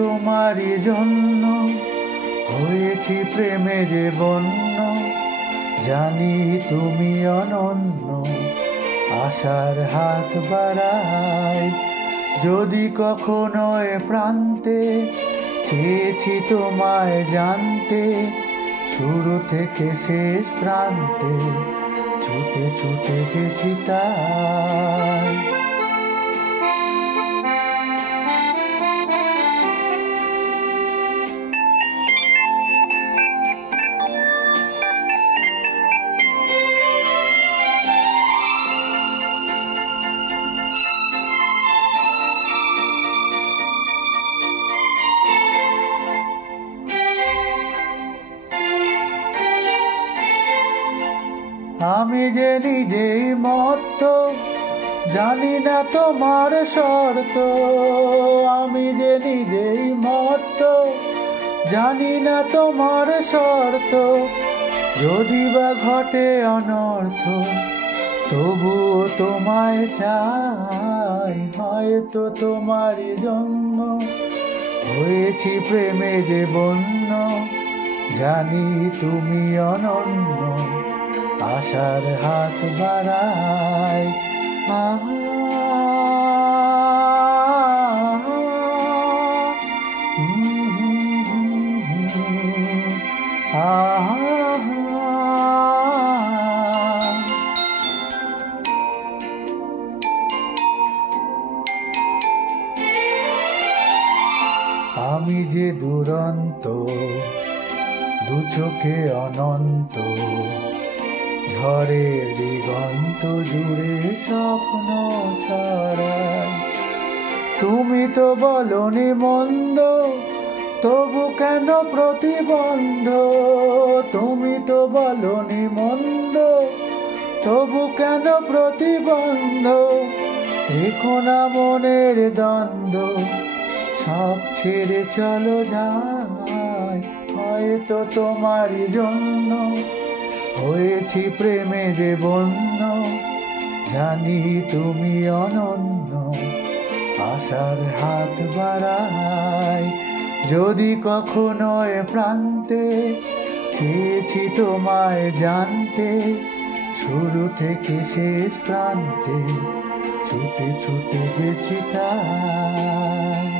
তোমারই জন্য, হয়েছি প্রেমে যে বন্য। জানি তুমি অনন্য, আশার হাত বাড়াই। যদি কখনো এ প্রান্তে চেয়েছি তোমায় জানতে, শুরু থেকে শেষ প্রান্তে ছুটে ছুটে গেছি তাই। আমি যে নিজেই মত্ত, জানি না তোমার শর্ত। আমি যে নিজেই মত্ত, জানি না তোমার শর্ত। যদি বা ঘটে অনর্থ, তবুও তোমায় চাই। হয়তো তোমারই জন্য হয়েছি প্রেমে যে বন্য। জানি তুমি অনন্য, আশার হাত বাড়াই। আমি যে দুরন্ত, দু চোখে অনন্ত, ঝড়ের দিগন্ত জুড়ে স্বপ্ন ছড়াই। তুমি তো বলনি মন্দ, তবু কেন প্রতিবন্ধ? তুমি তো বলনি মন্দ, তবু কেন প্রতিবন্ধ? রেখো না মনের দ্বন্দ্ব, সব ছেড়ে চলো যাই। হয়তো তোমারই জন্য হয়েছি প্রেমে যে বন্য। জানি তুমি অনন্য, আশার হাত বাড়াই। যদি কখনো এ প্রান্তে চেয়েছি তোমায় জানতে, শুরু থেকে শেষ প্রান্তে ছুটে ছুটে গেছি তাই।